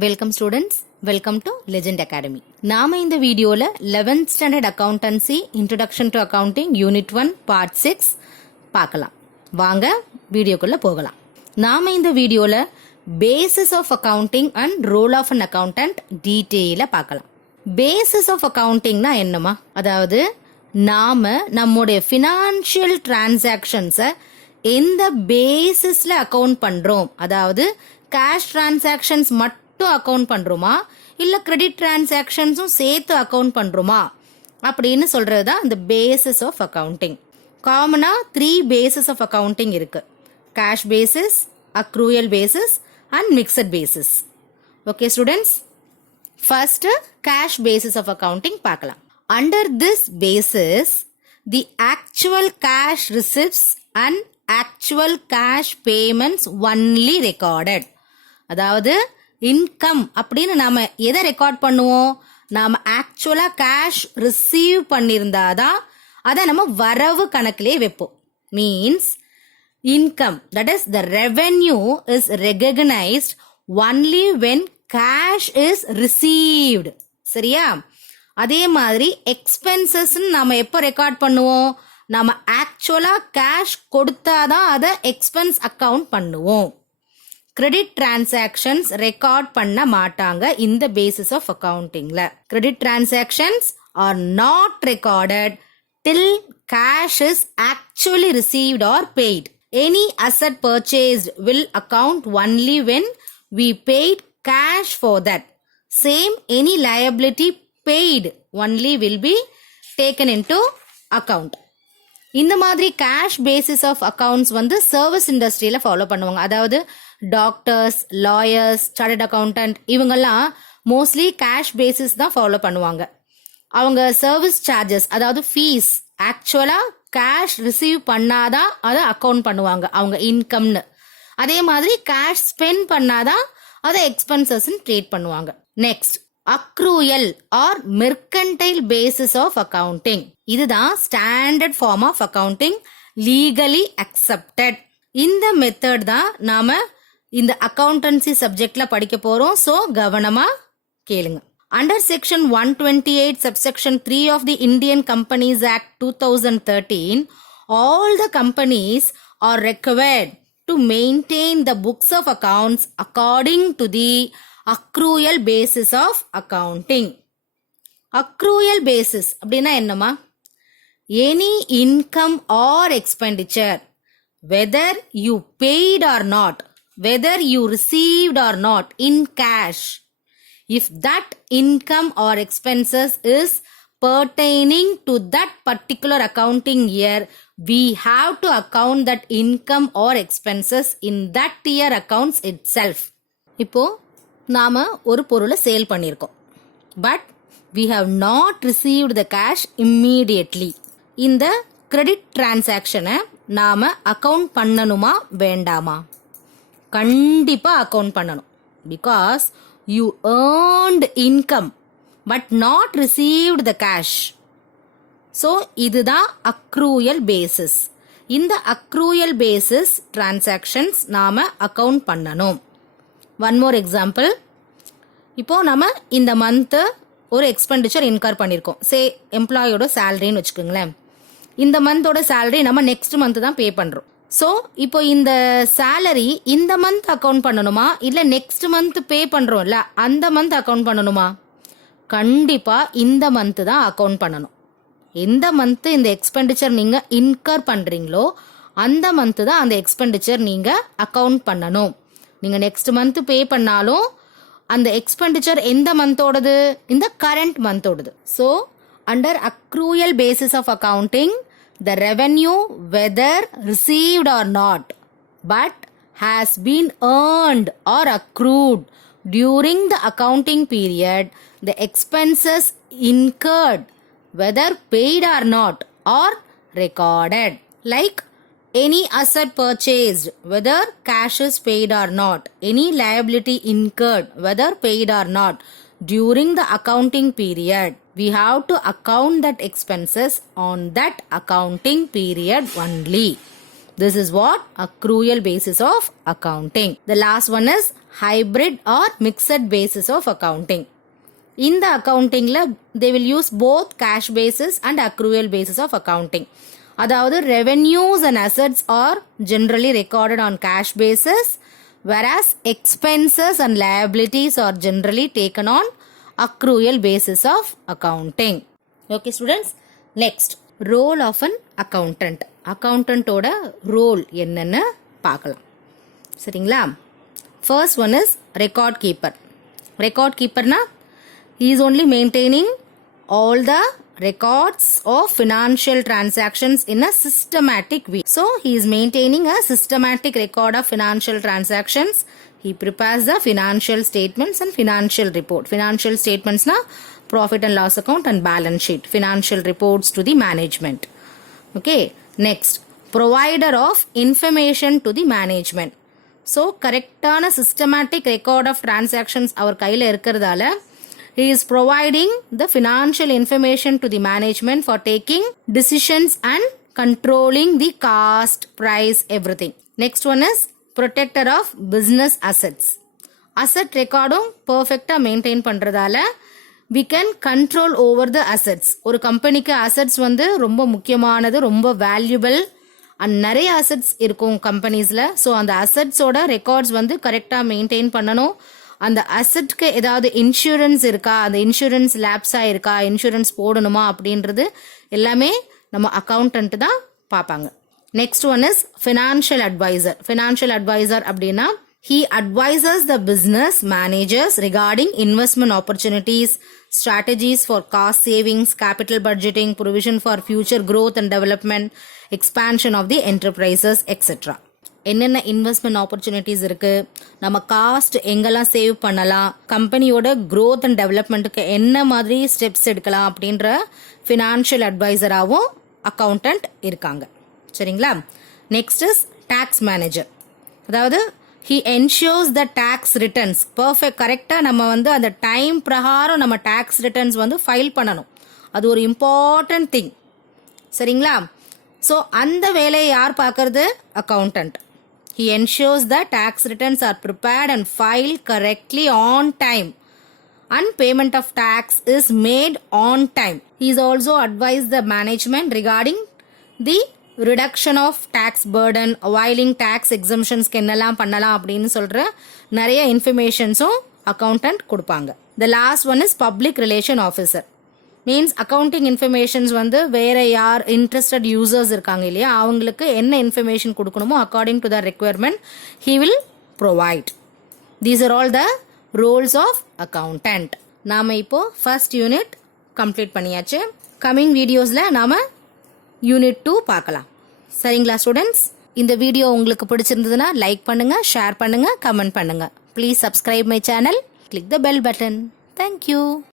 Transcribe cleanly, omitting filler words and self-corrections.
Welcome students, welcome to Legend Academy. நாம இந்த வீடியோல 11th standard accountancy introduction to accounting unit 1 part 6 பார்க்கலாம். வாங்க வீடியோக்குள்ள போகலாம். நாம இந்த வீடியோல basis of accounting and role of an accountant detail பார்க்கலாம். பேசிஸ் ஆஃப் அக்கவுண்டிங்னா என்னமா? அதாவது நாம நம்முடைய ஃபினான்ஷியல் டிரான்சாக்ஷன்ஸை எந்த பேசிஸ்ல அக்கவுண்ட் பண்றோம், அதாவது கேஷ் டிரான்சாக்ஷன்ஸ் மட்டும் அக்கவுண்ட் பண்றோமா இல்ல கிரெடிட் டிரான்சாக்ஷன்ஸும் சேர்த்து அக்கவுண்ட் பண்றோமா அப்படின்னு சொல்றதுதான் இந்த பேசிஸ் ஆஃப் அக்கவுண்டிங். காமனா 3 பேசிஸ் ஆஃப் அக்கவுண்டிங் இருக்கு: cash basis, accrual basis and mixed basis. Okay students, first cash basis of accounting பார்க்கலாம். Under this basis, the actual cash receipts and actual cash payments only recorded. அதாவது income அப்படின்னு நாம எதை record பண்ணுவோம்? நாம ஆக்சுவலா cash receive பண்ணியிருந்தாதான் அதை நம்ம வரவு கணக்கிலே வைப்போம். Means income, that is the revenue is recognised only when cash is received. சரியா? அதே மாதிரி எக்ஸ்பென்சஸ் நாம எப்போ ரெக்கார்ட் பண்ணுவோம்? நாம ஆக்சுவலா கேஷ் கொடுத்தாதான் அதை எக்ஸ்பென்ஸ் அக்கவுண்ட் பண்ணுவோம். கிரெடிட் டிரான்சாக்ஷன்ஸ் ரெக்கார்ட் பண்ண மாட்டாங்க இந்த பேசிஸ் ஆஃப் அக்கவுண்டிங்ல. Credit transactions are not recorded till cash is actually received or paid. Any asset purchased will account only when we paid cash for that. Same, any liability paid only will be taken into account. இந்த மாதிரி cash basis of accounts வந்து service இண்டஸ்ட்ரியில follow பண்ணுவாங்க. அதாவது doctors, lawyers, chartered accountant இவங்கெல்லாம் mostly cash basis தான் follow பண்ணுவாங்க. அவங்க சர்வீஸ் சார்ஜஸ், அதாவது ஃபீஸ் ஆக்சுவலா கேஷ் ரிசீவ் பண்ணாதான் அதை அக்கவுண்ட் பண்ணுவாங்க அவங்க இன்கம்னு. அதே மாதிரி கேஷ் ஸ்பெண்ட் பண்ணாதான் அதை எக்ஸ்பென்சஸ் ட்ரீட் பண்ணுவாங்க. Next, accrual or mercantile basis of accounting. இதுதான் standard form of accounting, legally accepted. இந்த மெத்தட் தான் நாம இந்த அக்கவுண்டன்சி சப்ஜெக்ட்ல படிக்க போறோம். சோ கவனமா கேளுங்க. Under section 128 subsection 3 of the Indian Companies Act 2013, all the companies are required to maintain the books of accounts according to the accrual basis of accounting. Accrual basis அப்படின்னா என்னமா? Any income or expenditure, whether you paid or not, whether you received or not in cash, if that income or expenses is pertaining to that particular accounting year, we have to account that income or expenses in that year accounts itself. இப்போ நாம ஒரு பொருளை sale பண்ணியிருக்கோம், but we have not received the cash immediately. இந்த credit டிரான்சாக்ஷனை நாம account பண்ணணுமா வேண்டாமா? கண்டிப்பா அக்கவுண்ட் பண்ணணும். Because you earned income but not received the cash. So இதுதான் accrual basis. இந்த accrual basis transactions நாம account பண்ணணும். One more example. இப்போ நம்ம இந்த மந்த் ஒரு எக்ஸ்பெண்டிச்சர் இன்கர் பண்ணியிருக்கோம். சே எம்ப்ளாயோட சேலரின்னு வச்சுக்கோங்களேன். இந்த மந்தோட சேலரி நம்ம நெக்ஸ்ட் மந்த் தான் பே பண்றோம். ஸோ இப்போ இந்த சேலரி இந்த மந்த் அக்கவுண்ட் பண்ணணுமா இல்லை நெக்ஸ்ட் மந்த் பே பண்ணுறோம்ல அந்த மந்த் அக்கவுண்ட் பண்ணணுமா? கண்டிப்பாக இந்த மந்த் தான் அக்கவுண்ட் பண்ணணும். எந்த மந்த் இந்த எக்ஸ்பெண்டிச்சர் நீங்கள் இன்கர் பண்ணுறீங்களோ அந்த மந்த் தான் அந்த எக்ஸ்பெண்டிச்சர் நீங்கள் அக்கவுண்ட் பண்ணணும். நீங்கள் நெக்ஸ்ட் மந்த் பே பண்ணாலும் அந்த எக்ஸ்பெண்டிச்சர் எந்த மந்தோடது? இந்த கரண்ட் மந்தோடது. So under accrual basis of accounting, the revenue, whether received or not, but has been earned or accrued during the accounting period, the expenses incurred, whether paid or not, are recorded. Like any asset purchased, whether cash is paid or not, any liability incurred, whether paid or not, during the accounting period, we have to account that expenses on that accounting period only. This is what accrual basis of accounting. The last one is hybrid or mixed basis of accounting. In the accounting they will use both cash basis and accrual basis of accounting. அதாவது revenues and assets are generally recorded on cash basis, whereas expenses and liabilities are generally taken on accrual basis of accounting. Okay students, next role of an accountant. accountant ஓட role என்னன்னு பார்க்கலாம். சரிங்களா? First one is record keeper. Record keeper na he is only maintaining all the records of financial transactions in a systematic way. So he is maintaining a systematic record of financial transactions. He prepares the financial statements and financial report. Financial statements na profit and loss account and balance sheet. Financial reports to the management. Okay. Next, provider of information to the management. So correctana systematic record of transactions our கையில இருக்கிறதால he is providing the financial information to the management for taking decisions and controlling the cost, price, everything. Next one is protector of business assets. Asset recordum perfectா maintain பண்றதால we can control over the assets. ஒரு கம்பெனிக்கு assets வந்து ரொம்ப முக்கியமானது, ரொம்ப valuable and நிறைய assets இருக்கும் கம்பெனிஸ்ல. So அந்த அசட்ஸோட records வந்து கரெக்டாக மெயின்டைன் பண்ணணும். அந்த அசட்க்கு ஏதாவது இன்சூரன்ஸ் இருக்கா, அந்த இன்சூரன்ஸ் லேப்ஸாக இருக்கா, இன்சூரன்ஸ் போடணுமா அப்படின்றது எல்லாமே நம்ம அக்கௌண்டன்ட் தான் பார்ப்பாங்க. Next one is financial advisor. Financial advisor அப்படின்னா he advises the business managers regarding investment opportunities, strategies for cost savings, capital budgeting, provision for future growth and development, expansion of the enterprises, etc. என்னென்ன investment opportunities இருக்கு, நம்ம cost எங்கெல்லாம் save பண்ணலாம், கம்பெனியோட growth and டெவலப்மெண்ட்டுக்கு என்ன மாதிரி steps எடுக்கலாம் அப்படின்ற ஃபினான்ஷியல் அட்வைசராகவும் அக்கௌண்டன்ட் இருக்காங்க. சரிங்களா? Next is tax manager. அதாவது he ensures the tax returns perfect கரெக்டா நம்ம வந்து அந்த டைம் பிரகாரம் நம்ம டாக்ஸ் ரிட்டர்ன்ஸ் வந்து ஃபைல் பண்ணணும். அது ஒரு இம்பார்ட்டன்ட் திங். சரிங்களா? ஸோ அந்த வேலையை யார் பார்க்கறது? Accountant. he ensures the tax returns are prepared and filed correctly on time and payment of tax is made on time. he is also advised the management regarding the reduction of tax burden, availing tax exemptions என்னெல்லாம் பண்ணலாம் அப்படின்னு சொல்ற நிறைய இன்ஃபர்மேஷன்ஸும் accountant கொடுப்பாங்க. the last one is public relation officer. Means accounting informations வந்து வேற யார் interested users இருக்காங்க இல்லையா, அவங்களுக்கு என்ன இன்ஃபர்மேஷன் கொடுக்கணுமோ according to the requirement he will provide. these are all the roles of accountant. நாம இப்போ ஃபர்ஸ்ட் யூனிட் கம்ப்ளீட் பண்ணியாச்சு. கம்மிங் வீடியோஸ்ல நாம யூனிட் 2 பார்க்கலாம். சரிங்களா ஸ்டூடெண்ட்ஸ்? இந்த வீடியோ உங்களுக்கு பிடிச்சிருந்ததுன்னா லைக் பண்ணுங்க, ஷேர் பண்ணுங்க, கமெண்ட் பண்ணுங்க. Please subscribe my channel, click the bell button. Thank you.